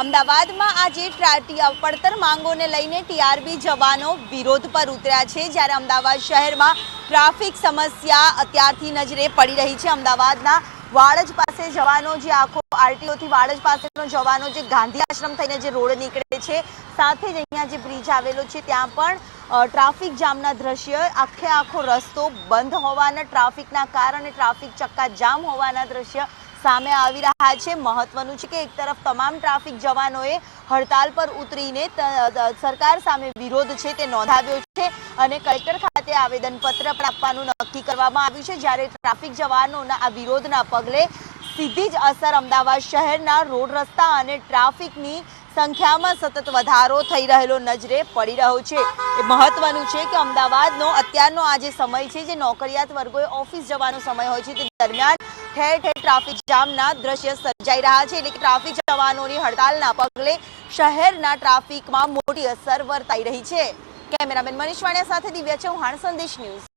અમદાવાદમાં આજે પડતર માંગોને લઈને ટીઆરબી જવાનો વિરોધ પર ઉતર્યા છે, જ્યારે અમદાવાદ શહેરમાં ટ્રાફિક સમસ્યા અત્યારથી નજરે પડી રહી છે। અમદાવાદના વાડજ પાસે જવાનો જે આખો આરટીઓથી વાડજ પાસેનો જવાનો જે ગાંધી આશ્રમ થઈને જે રોડ નીકળે છે, સાથે જ અહીંયા જે બ્રિજ આવેલો છે ત્યાં પણ ટ્રાફિક જામના દ્રશ્ય આખો રસ્તો બંધ હોવાના, ટ્રાફિકના કારણે ટ્રાફિક ચક્કા જામ હોવાના દ્રશ્ય સામે આવી રહ્યા છે। મહત્વનું છે કે એક તરફ તમામ ટ્રાફિક જવાનોએ હડતાલ પર ઉતરીને સરકાર સામે વિરોધ છે તે નોંધાવ્યો છે અને કલેક્ટર ખાતે આવેદનપત્ર પણ આપવાનું નક્કી કરવામાં આવ્યું છે, જ્યારે ટ્રાફિક જવાનોના આ વિરોધના પગલે સીધી જ અસર અમદાવાદ શહેરના રોડ રસ્તા અને ટ્રાફિકની સંખ્યામાં સતત વધારો થઈ રહેલો નજરે પડી રહ્યો છે। એ મહત્વનું છે કે અમદાવાદનો અત્યારનો આ જે સમય છે, જે નોકરિયાત વર્ગોએ ઓફિસ જવાનો સમય હોય છે, તે દરમિયાન ઠેર ઠેર ટ્રાફિક જામના દ્રશ્ય સર્જાઈ રહ્યા છે, એટલે કે ટ્રાફિક જવાનોની હડતાલના પગલે શહેરના ટ્રાફિકમાં મોટી અસર વર્તાઈ રહી છે। કેમેરામેન મનીષ વાણિયા સાથે દિવ્યા ચૌહાણ, સંદેશ ન્યૂઝ।